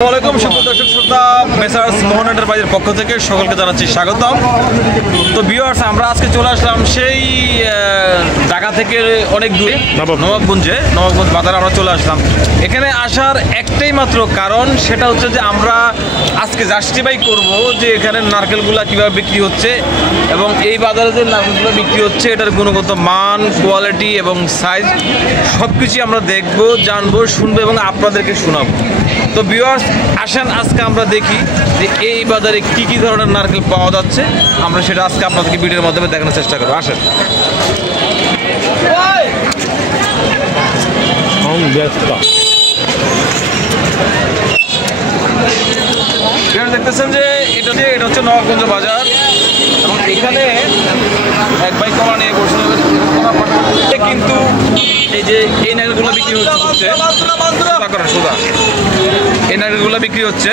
আসসালামু আলাইকুম সুপ্রিয় দর্শক শ্রোতা, মেসার্স মোহন এন্টারপ্রাইজের পক্ষ থেকে সকলকে জানাচ্ছি স্বাগতম। তো ভিউয়ার্স, আমরা আজকে চলে আসলাম সেই ঢাকা থেকে অনেক দূরে নবাবগঞ্জ বাজারে আমরা চলে আসলাম। এখানে আসার একটাই মাত্র কারণ, সেটা হচ্ছে যে আমরা আজকে জাস্টিফাই করব যে এখানে নারকেলগুলো কীভাবে বিক্রি হচ্ছে এবং এই বাজারে যে নারকেলগুলো বিক্রি হচ্ছে এটার গুণগত মান, কোয়ালিটি এবং সাইজ সব কিছুই আমরা দেখব, জানবো, শুনবো এবং আপনাদেরকে শোনাবো। তো ভিউয়ার্স, আসেন আজকে আমরা দেখি যে এই বাজারে কি কি ধরনের নারকেল পাওয়া যাচ্ছে। আমরা সেটা আজকে আপনাদেরকে ভিডিওর মাধ্যমে দেখানোর চেষ্টা করবো। আসেন। দেখতেছেন যে এটা হচ্ছে নবাবগঞ্জ বাজার এবং এখানে এক ভাই কলা নিয়ে বসে, কিন্তু এই যে এই নারকেলগুলো বিক্রি হচ্ছে সোজা এই নারকেলগুলো বিক্রি হচ্ছে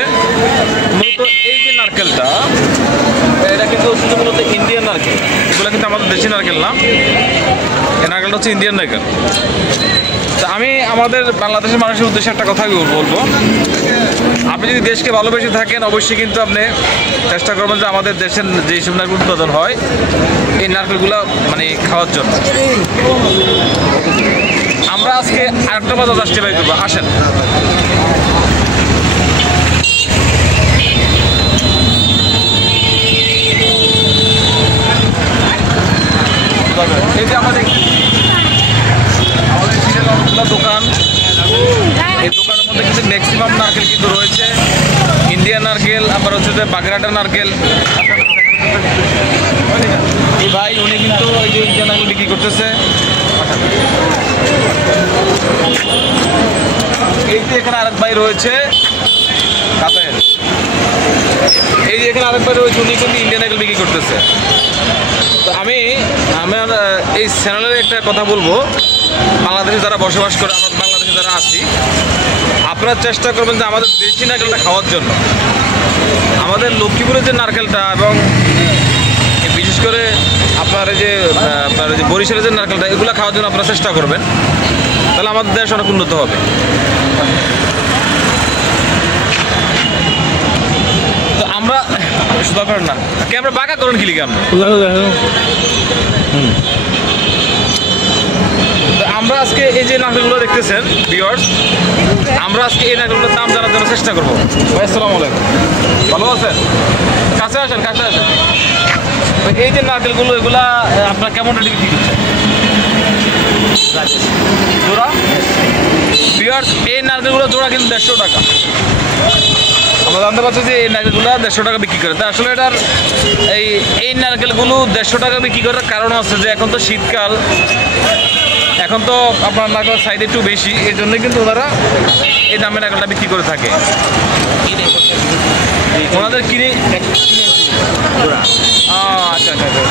মূলত এই যে নারকেলটা, এটা কিন্তু হচ্ছে মূলত ইন্ডিয়ান নারকেল। এগুলো কিন্তু আমাদের দেশি নারকেল না, এই নারকেলটা হচ্ছে ইন্ডিয়ান নারকেল। তা আমি আমাদের বাংলাদেশের মানুষের উদ্দেশ্যে একটা কথা বলবো, আপনি যদি দেশকে ভালোবেসে থাকেন অবশ্যই কিন্তু আপনি চেষ্টা করবেন যে আমাদের দেশের যেসব নারকেল উৎপাদন হয় এই নারকেলগুলো মানে খাওয়ার জন্য। আমরা আজকে আরেকটা বাজার জাস্টিফাই করবো। আসেন। এই যে আমাদের দোকান, এই দোকানের মধ্যে কিন্তু ম্যাক্সিমাম নারকেল কিন্তু রয়েছে ইন্ডিয়ান নারকেল, আবার হচ্ছে যে বাগেরহাটের নারকেল। এই ভাই উনি কিন্তু এই যে ইন্ডিয়ান নারকেল বিক্রি করতেছে। এই যে এখানে আরেক ভাই রয়েছে কাতারের, এই যে এখানে আরেক ভাই রয়েছে, উনি কিন্তু ইন্ডিয়ান নারকেল বিক্রি করতেছে। তো আমার এই চ্যানেলের একটা কথা বলবো, বাংলাদেশে যারা বসবাস করে, আমরা বাংলাদেশে যারা আছি, আপনারা চেষ্টা করবেন যে আমাদের দেশি নারকেলটা খাওয়ার জন্য। আমাদের লক্ষ্মীপুরের যে নারকেলটা এবং বিশেষ করে আপনার এই যে বরিশালের যে নারকেলটা, এগুলো খাওয়ার জন্য আপনারা চেষ্টা করবেন, তাহলে আমাদের দেশ অনেক উন্নত হবে। তো আমরা শুধু করেন না আমরা বাঁকা করেন কি লিখে আমরা আজকে এই যে নারকেলগুলো দেখতেছেন ভিউয়ার্স, আমরা আজকে এই নারকেলগুলোর দাম জানার জন্য চেষ্টা করবো। ভাই আসসালামু আলাইকুম, ভালো আছেন? কাছে আসেন, কাছে আসেন। এই যে নারকেলগুলো, এগুলা আপনার কেমন রেটে বিক্রি করছেন জোড়া? ভিউয়ার্স, এই নারকেলগুলো জোড়া কিন্তু 150 টাকা। আমরা জানতে পারছি যে এই নারকেলগুলো 150 টাকা বিক্রি করে। তা আসলে এটার এই নারকেলগুলো 150 টাকা বিক্রি করার কারণ হচ্ছে যে এখন তো শীতকাল, এখন তো আপনার নারকেল সাইড একটু বেশি, এই জন্যই কিন্তু ওনারা এই দামে নারকেলটা বিক্রি করে থাকে। ওনাদের কিনে আচ্ছা আচ্ছা আচ্ছা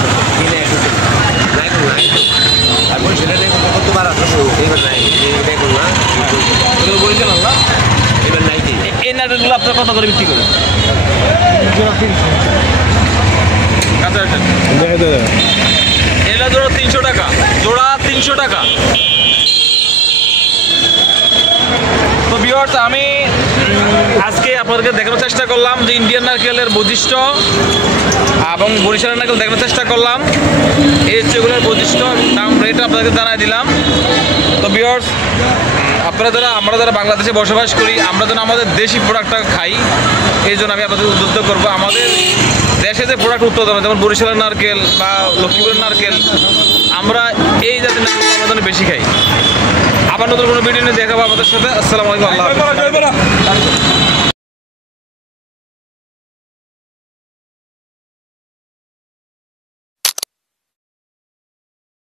এই নারকেলগুলো আপনার কত করে বিক্রি করেন? এটা জোড়া 300 টাকা, জোড়া 300 টাকা। তো ভিউয়ার্স, আমি আজকে আপনাদেরকে দেখানোর চেষ্টা করলাম যে ইন্ডিয়ান নারকেলের বৈশিষ্ট্য এবং বরিশালের নারকেল দেখানোর চেষ্টা করলাম, এই হচ্ছে এগুলোর বৈশিষ্ট্য, দাম, রেট আপনাদেরকে জানাই দিলাম। তো ভিউয়ার্স, আমরা যারা বাংলাদেশে বসবাস করি, আমরা যেন আমাদের দেশি প্রোডাক্টটা খাই, এই জন্য আমি আপনাদের উদ্বুদ্ধ করবো। আমাদের দেশে যে প্রোডাক্ট উৎপাদন হয়, যেমন বরিশালের নারকেল বা লক্ষ্মীপুরের নারকেল, আমরা এই জাতীয় নারকেল আমরা যেন বেশি খাই। আবার নতুন কোনো ভিডিও নিয়ে দেখাবো আমাদের সাথে। আসসালামু আলাইকুম, আল্লাহ হাফেজ।